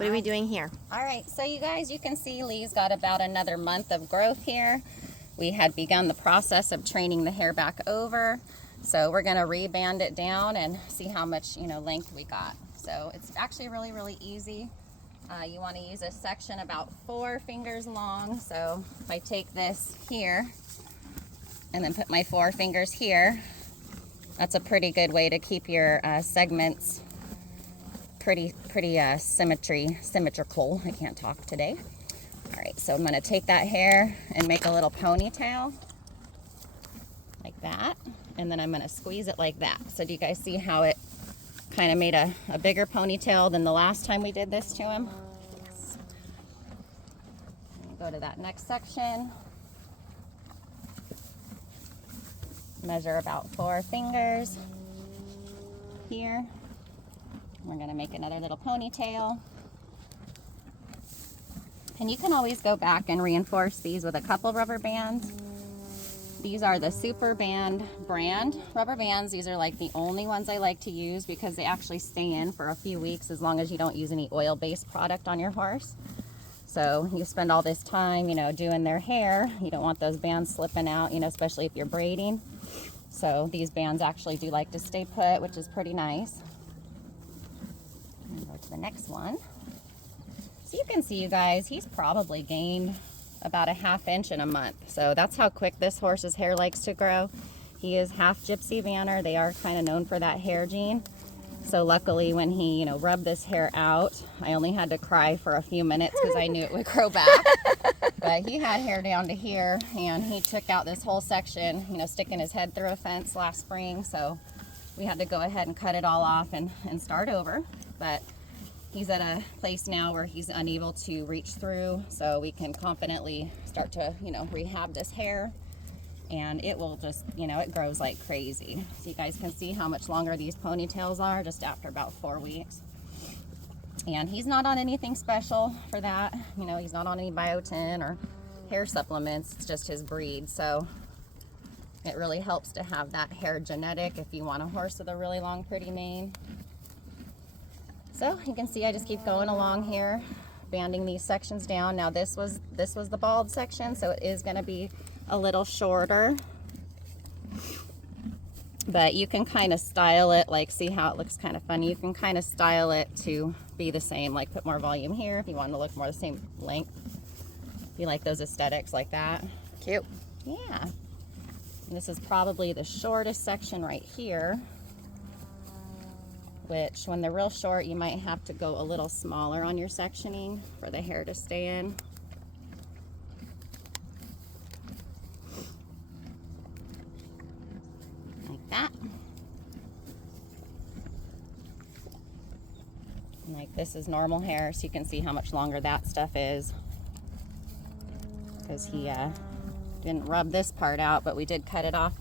What are we doing here? All right, so you guys, you can see Lee's got about another month of growth here. We had begun the process of training the hair back over. So we're gonna reband it down and see how much, length we got. So it's actually really, really easy. You wanna use a section about 4 fingers long. So if I take this here and then put my 4 fingers here, that's a pretty good way to keep your segments pretty symmetrical. I can't talk today. All right, so I'm gonna take that hair and make a little ponytail like that, and then I'm gonna squeeze it like that. So do you guys see how it kind of made a bigger ponytail than the last time we did this to him? Yes. Go to that next section. Measure about 4 fingers here. We're gonna make another little ponytail. And you can always go back and reinforce these with a couple rubber bands. These are the Super Band brand rubber bands. These are like the only ones I like to use because they actually stay in for a few weeks as long as you don't use any oil-based product on your horse. So you spend all this time, doing their hair. You don't want those bands slipping out, especially if you're braiding. So these bands actually do like to stay put, which is pretty nice. And go to the next one. So you can see, you guys, he's probably gained about a 1/2 inch in a month. So that's how quick this horse's hair likes to grow. He is half Gypsy Vanner. They are kind of known for that hair gene. So luckily when he, rubbed this hair out, I only had to cry for a few minutes because I knew it would grow back. But he had hair down to here, and he took out this whole section, sticking his head through a fence last spring. So we had to go ahead and cut it all off and start over. But he's at a place now where he's unable to reach through, so we can confidently start to, rehab this hair, and it will just, it grows like crazy. So you guys can see how much longer these ponytails are just after about 4 weeks. And he's not on anything special for that. He's not on any biotin or hair supplements. It's just his breed. So it really helps to have that hair genetic if you want a horse with a really long, pretty mane. So you can see I just keep going along here, banding these sections down. Now this was the bald section, so it is going to be a little shorter. But you can kind of style it, like see how it looks kind of funny. You can kind of style it to be the same, like put more volume here if you want to look more the same length. If you like those aesthetics like that. Cute. Yeah. And this is probably the shortest section right here, which when they're real short, you might have to go a little smaller on your sectioning for the hair to stay in. Like that. And like this is normal hair, so you can see how much longer that stuff is. Because he didn't rub this part out, but we did cut it off.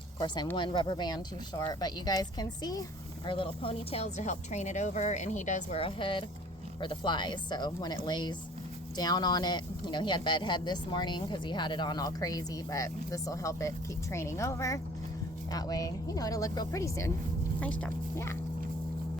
Of course, I'm 1 rubber band too short, but you guys can see our little ponytails to help train it over, and he does wear a hood for the flies, so when it lays down on it, he had bed head this morning because he had it on all crazy, but this will help it keep training over. That way, it'll look real pretty soon. Nice job. Yeah.